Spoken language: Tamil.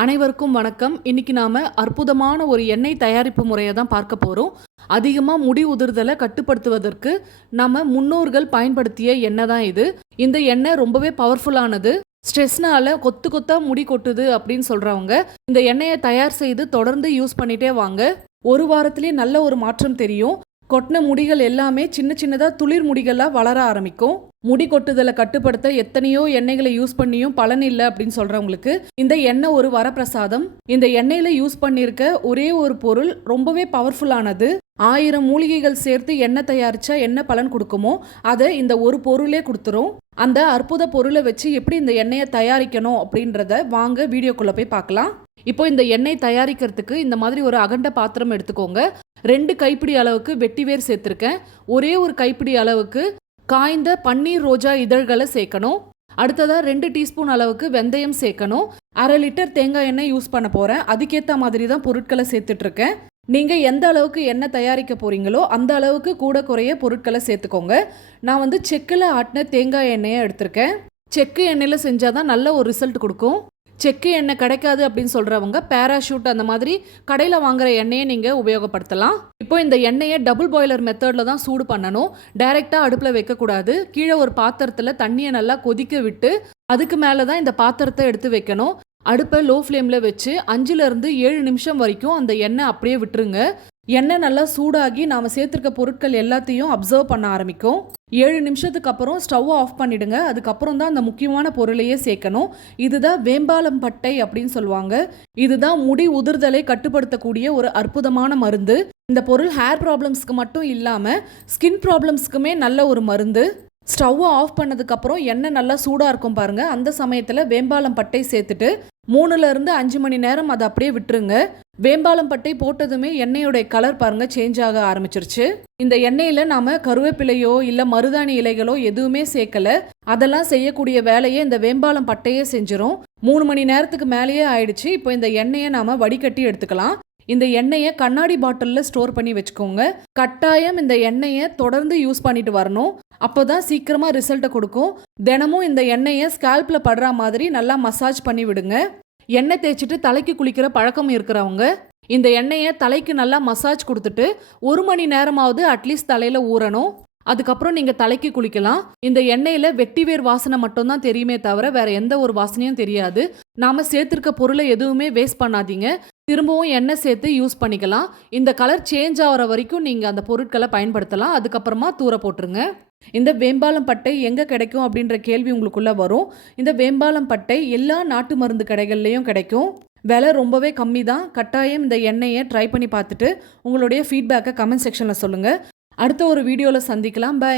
அனைவருக்கும் வணக்கம். இன்னைக்கு நாம அற்புதமான ஒரு எண்ணெய் தயாரிப்பு முறையை தான் பார்க்க போறோம். அதிகமாக முடி உதிர்தலை கட்டுப்படுத்துவதற்கு நம்ம முன்னோர்கள் பயன்படுத்திய எண்ணெய் தான் இது. இந்த எண்ணெய் ரொம்பவே பவர்ஃபுல்லானது ஸ்ட்ரெஸ்னால கொத்து கொத்தா முடி கொட்டுது அப்படின்னு சொல்றவங்க இந்த எண்ணெயை தயார் செய்து தொடர்ந்து யூஸ் பண்ணிட்டே வாங்க. ஒரு வாரத்திலே நல்ல ஒரு மாற்றம் தெரியும். கொட்டின முடிகள் எல்லாமே சின்ன சின்னதாக துளிர் முடிகளாக வளர ஆரம்பிக்கும். முடி கொட்டுதலை கட்டுப்படுத்த எத்தனையோ எண்ணெய்களை யூஸ் பண்ணியும் பலன் இல்லை அப்படின்னு சொல்கிறவங்களுக்கு இந்த எண்ணெய் ஒரு வரப்பிரசாதம். இந்த எண்ணெயில் யூஸ் பண்ணியிருக்க ஒரே ஒரு பொருள் ரொம்பவே பவர்ஃபுல்லானது ஆயிரம் மூலிகைகள் சேர்த்து எண்ணெய் தயாரிச்சா என்ன பலன் கொடுக்குமோ அதை இந்த ஒரு பொருளே கொடுத்துரும். அந்த அற்புத பொருளை வச்சு எப்படி இந்த எண்ணெயை தயாரிக்கணும் அப்படின்றத வாங்க வீடியோக்குள்ளே போய் பார்க்கலாம். இப்போ இந்த எண்ணெய் தயாரிக்கிறதுக்கு இந்த மாதிரி ஒரு அகண்ட பாத்திரம் எடுத்துக்கோங்க. ரெண்டு கைப்பிடி அளவுக்கு வெட்டிவேர் சேர்த்துருக்கேன். ஒரே ஒரு கைப்பிடி அளவுக்கு காய்ந்த பன்னீர் ரோஜா இதழ்களை சேர்க்கணும். அடுத்ததாக ரெண்டு டீஸ்பூன் அளவுக்கு வெந்தயம் சேர்க்கணும். அரை லிட்டர் தேங்காய் எண்ணெய் யூஸ் பண்ண போகிறேன் அதுக்கேற்ற மாதிரி தான் பொருட்களை சேர்த்துட்ருக்கேன். நீங்கள் எந்த அளவுக்கு எண்ணெய் தயாரிக்க போகிறீங்களோ அந்த அளவுக்கு கூட குறைய பொருட்களை சேர்த்துக்கோங்க. நான் வந்து செக்கில் ஆட்டின தேங்காய் எண்ணெயை எடுத்திருக்கேன். செக்கு எண்ணெயில் செஞ்சால் தான் நல்ல ஒரு ரிசல்ட் கொடுக்கும். செக்கு எண்ணெய் கிடைக்காது அப்படின்னு சொல்கிறவங்க பேராஷூட் அந்த மாதிரி கடையில் வாங்குற எண்ணெயை நீங்கள் உபயோகப்படுத்தலாம். இப்போ இந்த எண்ணெயை டபுள் பாய்லர் மெத்தடில் தான் சூடு பண்ணணும். டைரெக்டாக அடுப்பில் வைக்கக்கூடாது. கீழே ஒரு பாத்திரத்தில் தண்ணியை நல்லா கொதிக்க விட்டு அதுக்கு மேலே தான் இந்த பாத்திரத்தை எடுத்து வைக்கணும். அடுப்பை லோ ஃப்ளேமில் வச்சு அஞ்சுலேருந்து ஏழு நிமிஷம் வரைக்கும் அந்த எண்ணெய் அப்படியே விட்டுருங்க. எண்ணெய் நல்லா சூடாகி நாம் சேர்த்துருக்க பொருட்கள் எல்லாத்தையும் அப்சர்வ் பண்ண ஆரம்பிக்கும். ஏழு நிமிஷத்துக்கு அப்புறம் ஸ்டவ் ஆஃப் பண்ணிடுங்க. அதுக்கப்புறம் தான் அந்த முக்கியமான பொருளையே சேர்க்கணும். இதுதான் வேம்பாலம் பட்டை அப்படின்னு சொல்லுவாங்க. இதுதான் முடி உதிர்தலை கட்டுப்படுத்தக்கூடிய ஒரு அற்புதமான மருந்து. இந்த பொருள் ஹேர் ப்ராப்ளம்ஸ்க்கு மட்டும் இல்லாமல் ஸ்கின் ப்ராப்ளம்ஸ்க்குமே நல்ல ஒரு மருந்து. ஸ்டவ்வை ஆஃப் பண்ணதுக்கப்புறம் எண்ணெய் நல்லா சூடாக இருக்கும் பாருங்கள் அந்த சமயத்தில் வேம்பாலம் பட்டை சேர்த்துட்டு மூணுலேருந்து அஞ்சு மணி நேரம் அதை அப்படியே விட்டுருங்க. வேம்பாலம் பட்டை போட்டதுமே எண்ணெயோடைய கலர் பாருங்க சேஞ்ச் ஆக ஆரம்பிச்சிருச்சு. இந்த எண்ணெயில நாம கருவேப்பிலையோ இல்ல மருதாணி இலைகளோ எதுவுமே சேர்க்கல. அதெல்லாம் செய்யக்கூடிய வேலையை இந்த வேம்பாலம் பட்டையே செஞ்சிரும். மூணு மணி நேரத்துக்கு மேலேயே ஆயிடுச்சு. இப்போ இந்த எண்ணெயை நாம வடிகட்டி எடுத்துக்கலாம். இந்த எண்ணெயை கண்ணாடி பாட்டிலில் ஸ்டோர் பண்ணி வச்சுக்கோங்க. கட்டாயம் இந்த எண்ணெயை தொடர்ந்து யூஸ் பண்ணிட்டு வரணும். அப்போ தான் சீக்கிரமாக ரிசல்ட்டை கொடுக்கும். தினமும் இந்த எண்ணெயை ஸ்கேல்பில் படுற மாதிரி நல்லா மசாஜ் பண்ணி விடுங்க. எண்ணெய் தேய்ச்சிட்டு தலைக்கு குளிக்கிற பழக்கம் இருக்கிறவங்க இந்த எண்ணெயை தலைக்கு நல்லா மசாஜ் கொடுத்துட்டு ஒரு மணி நேரமாவது அட்லீஸ்ட் தலையில் ஊறணும். அதுக்கப்புறம் நீங்கள் தலைக்கு குளிக்கலாம். இந்த எண்ணெயில் வெட்டிவேர் வாசனை மட்டும்தான் தெரியுமே தவிர வேற எந்த ஒரு வாசனையும் தெரியாது. நாம சேர்த்துருக்க பொருளை எதுவுமே வேஸ்ட் பண்ணாதீங்க. திரும்பவும் எண்ணெய் சேர்த்து யூஸ் பண்ணிக்கலாம். இந்த கலர் சேஞ்ச் ஆகிற வரைக்கும் நீங்கள் அந்த பொருட்களை பயன்படுத்தலாம். அதுக்கப்புறமா தூர போட்டுருங்க. இந்த வேம்பாலம் பட்டை எங்கே கிடைக்கும் அப்படின்ற கேள்வி உங்களுக்குள்ளே வரும். இந்த வேம்பாலம் பட்டை எல்லா நாட்டு மருந்து கடைகள்லேயும் கிடைக்கும். விலை ரொம்பவே கம்மி தான் கட்டாயம் இந்த எண்ணெயை ட்ரை பண்ணி பார்த்துட்டு உங்களுடைய ஃபீட்பேக்கை கமெண்ட் செக்ஷனில் சொல்லுங்கள் அடுத்த ஒரு வீடியோவில் சந்திக்கலாம். பை